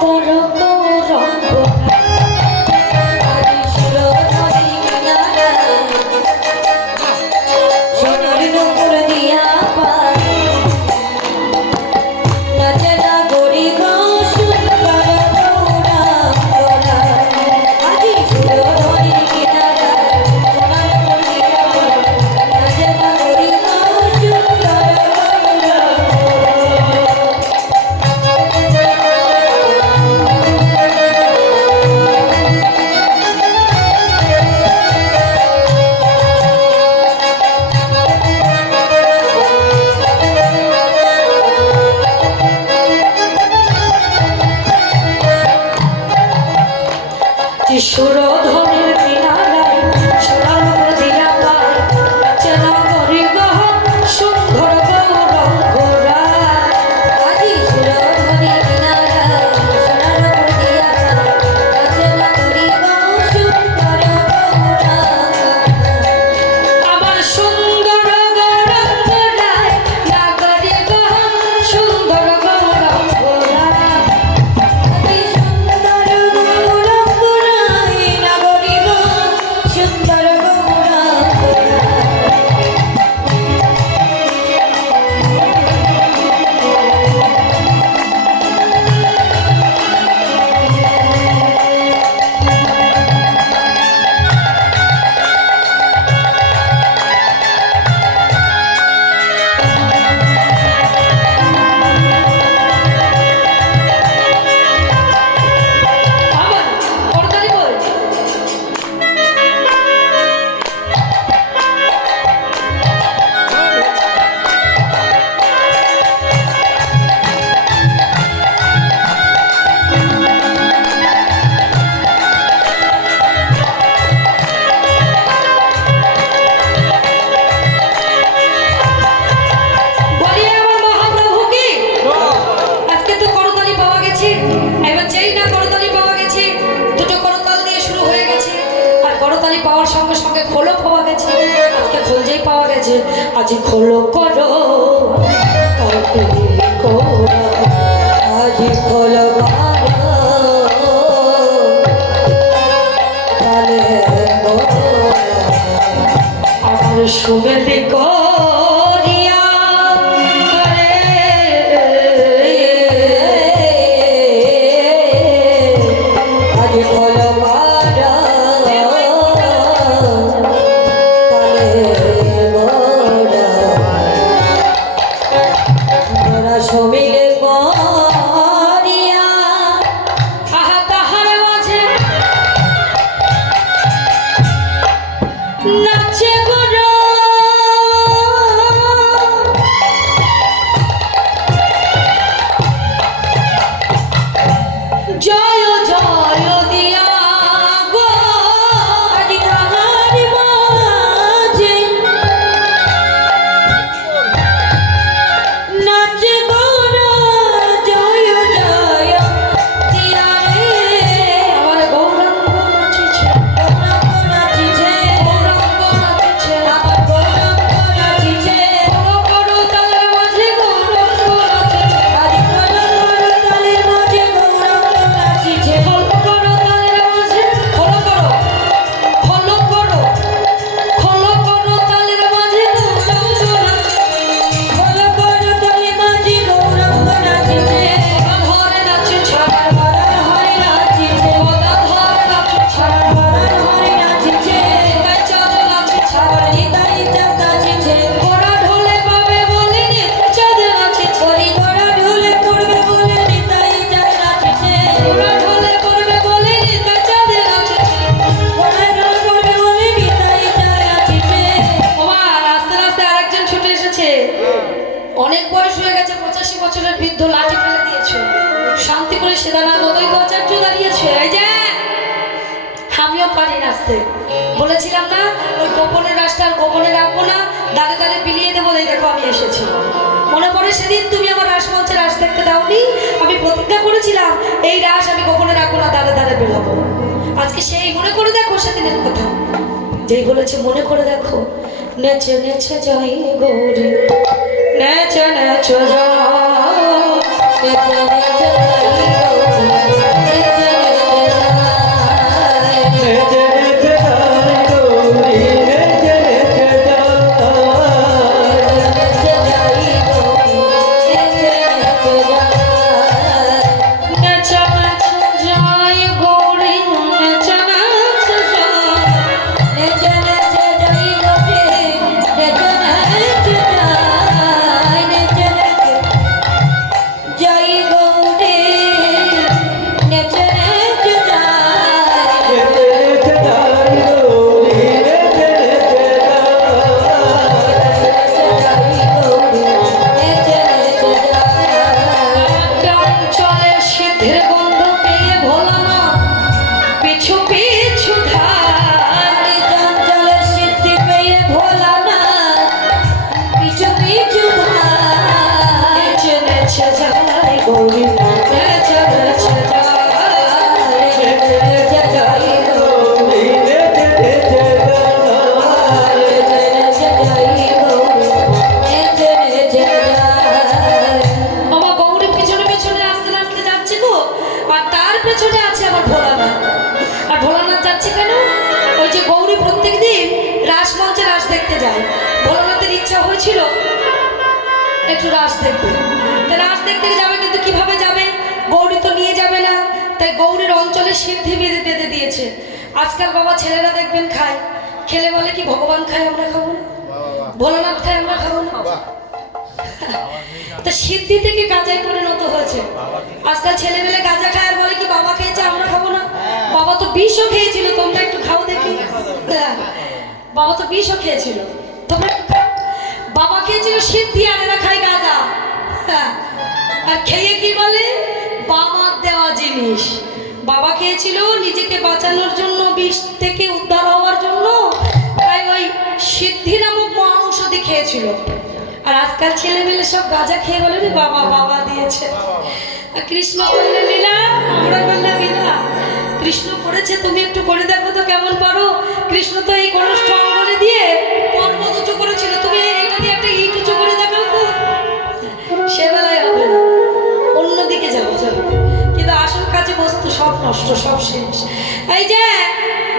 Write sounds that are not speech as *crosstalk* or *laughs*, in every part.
Don't ঈশ্বর আজ খোলো করো। আজ খোলো আমার সুমে দেখো আসতে। বলেছিলাম না, ওই গোপনের রাস্তার গোপনে রাখব না, দাঁড়ে দাঁড়ে বিলিয়ে দেবো, এই দেখো আমি এসেছি। মনে পড়ে সেদিন তুমি আমার রাসমঞ্চে রাস দেখতে দাওনি? আমি প্রতিজ্ঞা করেছিলাম, এই রাস আমি গোপনে রাখব না, দাঁড়ে দাঁড়ে বেরোবো। আজকে সেই মনে করে দেখো সেদিনের কথা। যেই বলেছে, মনে করে দেখো, নেচে নেচে যাই গৌরী, নেচে নেচে যাই সিদ্ধি বেঁধে দিয়েছে। আজকাল বাবা ছেলেরা দেখবেন খায়। খেলে বলে কি ভগবান খায় আমরা খাব না? ভোলানাথ খায় আমরা খাব না? *laughs* তা সিদ্ধি থেকে গাঁজায় পরিণত হয়েছে। আজকাল ছেলেমেলে গাঁজা খায় আর বলে কি বাবা খেয়েছে আমরা খাব না? বাবা তো বিষও খেয়েছিল তোমরা একটু খাও দেখি। হ্যাঁ, বাবা তো বিষও খেয়েছিল। তোমরা বাবা খেয়েছিল সিদ্ধি আর এরা খায় গাঁজা। হ্যাঁ, আর খেয়ে কি বলে? বাবার দেওয়া জিনিস। বাবা খেয়েছিল, নিজেকে বাঁচানোর জন্য, বিষ থেকে উদ্ধার হওয়ার জন্য। তাই ওই সিদ্ধি নামক মহা ঔষধি খেয়েছিল। আর আজকাল ছেলে মেলে সব গাঁজা খেয়ে বলে, রে বাবা বাবা দিয়েছে। কৃষ্ণ করলে লীলা, আমরা লীলা, কৃষ্ণ করেছে, তুমি একটু করে দেখো তো কেমন পারো। কৃষ্ণ তো এই কনষ্ঠ অঙ্গলে দিয়ে সব নষ্ট সব শেষ। এই যে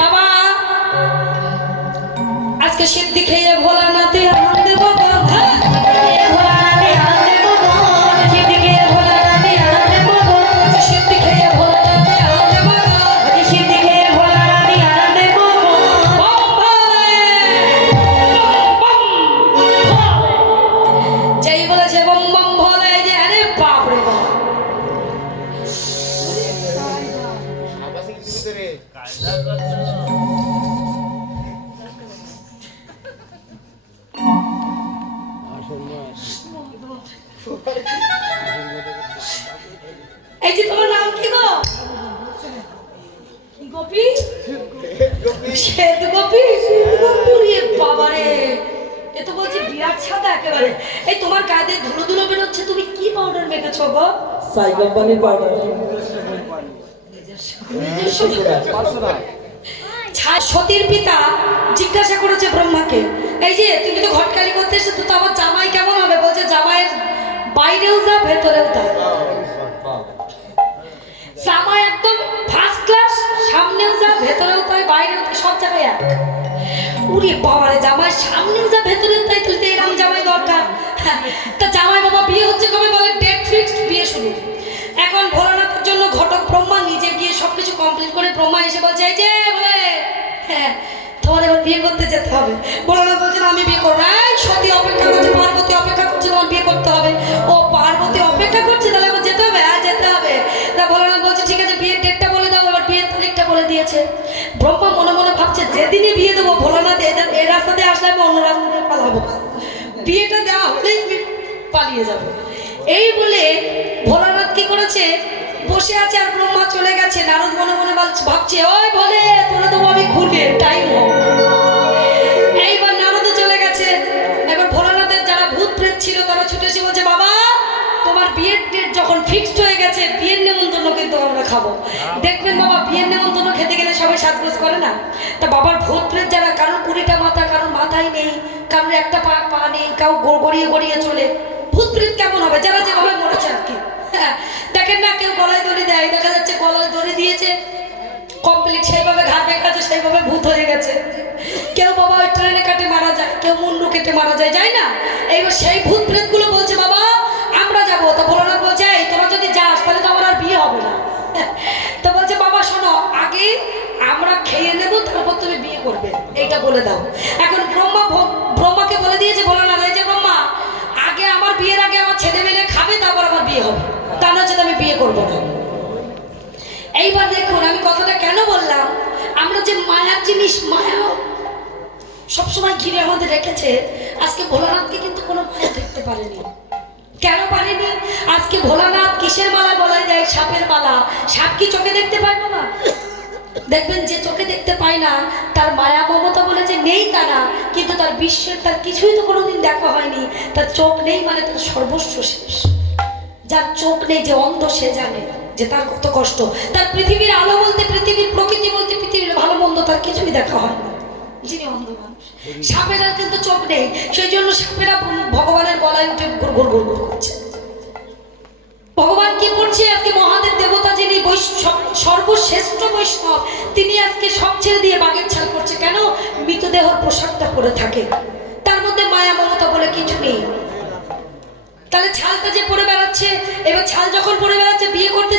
বাবা আজকে সিদ্ধি শ্বেত গোপী ওরে বাবা রে এ তো বলছি বিরাট সাদা একেবারে। এই তোমার গায়ে দিয়ে ধুলো ধুলো বেরোচ্ছে তুমি কি পাউডার মেখেছো গো? সাই কোম্পানির পাউডার সতীর পিতা জিজ্ঞাসা করেছে ব্রহ্মাকে এই যে তুমি তো ঘটকালি করতে এসে তো আমার জামাই কেমন হবে? বলছে জামাইয়ের বাইরেও যা ভেতরেও সব এক উরে বাবারে জামাই, সামনেও যা ভেতরেও তাই তাহলে তো এরকম জামাই দরকার। তা জামাই বাবা বিয়ে হচ্ছে কবে বলে ডেট ফিক্সড বিয়ে শুরু। এখন ভোলানাথের জন্য ঘটক ব্রহ্মা নিজে গিয়ে সবকিছু কমপ্লিট করে ব্রহ্মা এসে বলছে, এই যে বলে হ্যাঁ তোমার এবার বিয়ে করতে যেতে হবে। ভোলানাথ বলছে আমি বিয়ে করব। এই সতী অপেক্ষা করছে, পার্বতী অপেক্ষা করছে, তোমার বিয়ে করতে হবে। ও পার্বতী অপেক্ষা করছে, তাহলে যেতে হবে? হ্যাঁ যেতে হবে। তা ভোলানাথ বলছে, ঠিক আছে, বিয়ের ডেটটা বলে দাও, এবার বিয়ের তারিখটা বলে দিয়েছে। ব্রহ্মা মনে মনে ভাবছে, যেদিনই বিয়ে দেবো ভোলানাথ, এই রাস্তা দিয়ে আসলে আমি অন্য রাস্তা দিয়ে পালাবো বিয়েটা দেওয়া হলেই পালিয়ে যাব। এই বলে ভোলানাথ কি করেছে? বসে আছে আর ব্রহ্মা চলে গেছে। নারদ মনে মনে ভাবছে- ওই বলে, তোরা দেবো আমি খুলে টাইম এইবার নারদও চলে গেছে। এবার ভোলানাথের যারা ভূত প্রেত ছিল, তারা ছুটে এসে বলছে, বাবা, তোমার বিয়ের ডেট যখন ফিক্সড হয়ে গেছে, বিয়ের নেমন্তন্ন কিন্তু আমরা খাব। দেখবেন বাবা, বিয়ের নেমন্তন্ন খেতে গেলে সবাই সাজগোজ করে না। তা বাবার প্রেত যারা কারোর কুড়িটা মাথা, কারোর মাথায় নেই, কারোর একটা পা পা নেই, কাউ গড়িয়ে গড়িয়ে চলে। ভূত প্রেত কেমন হবে? যারা যেভাবে মরেছে আর কি। হ্যাঁ দেখেন না, কেউ গলায় দড়ি দেয়, দেখা যাচ্ছে গলায় দড়ি দিয়েছে। কমপ্লিট, সেইভাবে ঘাট করব। না এইবার দেখুন, আমি কথাটা কেন বললাম? আমরা যে মায়ার জিনিস, মায়া সবসময় ঘিরে আমাদের রেখেছে, আজকে ভোলানাথকে কিন্তু কোনো মায়া দেখতে পারেনি। কেন পারেনি? আজকে ভোলানাথ কিসের মালা গলায় দেয়? সাপের মালা। সাপ কি চোখে দেখতে পায় না দেখবেন যে চোখে দেখতে পায় না, তার মায়া মমতা বলে যে নেই তা না, কিন্তু তার বিশ্বের তার কিছুই তো কোনোদিন দেখা হয়নি। তার চোখ নেই মানে তার সর্বস্ব শেষ। যার চোখ নেই, যে অন্ধ, সে জানে যে তার কত কষ্ট। তার পৃথিবীর আলো বলতে, পৃথিবীর প্রকৃতি বলতে, পৃথিবীর ভালো মন্দ তার কিছুই দেখা হয় না। যিনি অন্ধ মানুষ। সাপের আর কিন্তু চোখ নেই। সেই জন্য সাপেরা ভগবানের গলায় উঠে গুড় গুড় গুড় গুড় করছে। ভগবান কি করছে? আজকে মহাদেব দেবতা যিনি বৈশ- সব বৈষ্ণব, তিনি আজকে সব ছেড়ে দিয়ে বাগের ছাল করছে। কেন? মৃতদেহ পোশাকটা পরে থাকে। তার মধ্যে মায়া মমতা বলে কিছু নেই। তাহলে ছালটা যে পরে বেড়াচ্ছে এবার ছাল যখন পরে বেড়াচ্ছে বিয়ে করতে